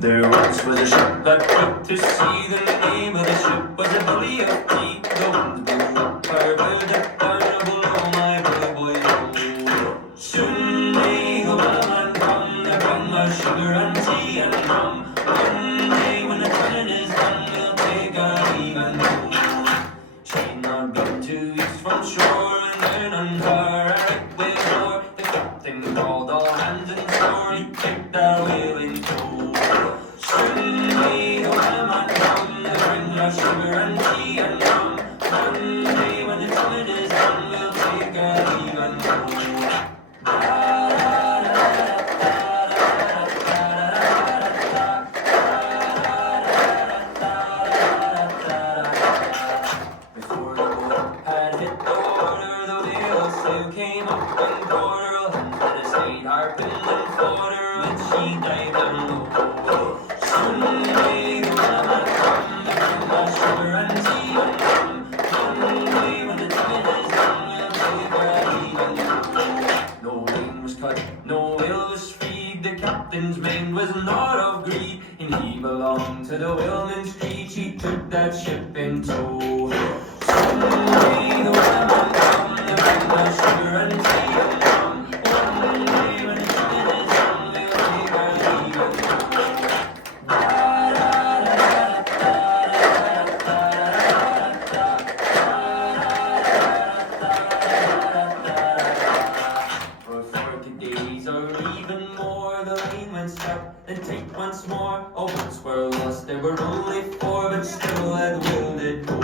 There once was a ship that put to sea. The name of the ship was a Billy of Tea. The wind blew up her bow, down below my bully boy low. Soon may the whaleman come to bring us sugar and tea and rum. One day when the turning is done, we'll take a leave and go. She'd not been 2 weeks from shore, and then on her a right whale bore. The captain called all hands and swore he'd take that whale in tow. Soon may the whaleman come to bring us sugar and tea and rum. One day when the turning is done, we'll take a leave and go. Before the boat had hit the water, the whale sail came up and caught her. Hunted a snake, harpooned and fought her when she dived down low. Soon may the whaleman come to bring us sugar and tea and rum. One day when the time is done, we'll take our leave and go. No line was cut, no whale was freed. The captain's mind was not of greed, and he belonged to the whaleman's creed. She took that ship in tow. Someday the whaleman come to bring us sugar and tea and rum. One day when the time is done, we'll take our leave and go. For 40 days or even more, the line went stuck and tight once more. Oh, once were lost, there were only 4, but still that will did go.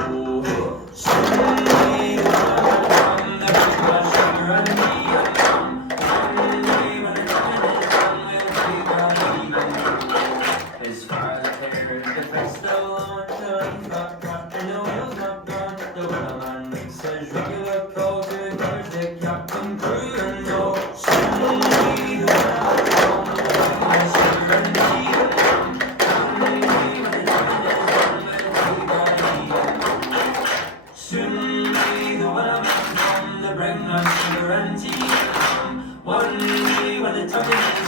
Someday the whaleman come to bring us sugar and tea and rum. One day when the time is done, we'll take our leave and go. As far as I heard, the fish still on, the line's not cut and the whale's not gone. The whaleman makes his regular call to encourage the captain, crew and all. Someday the whaleman come to bring us sugar and tea and rum. One day when the time is done, we'll take our leave and go. Soon may the whaleman come to bring us sugar and tea and rum. One day when the time is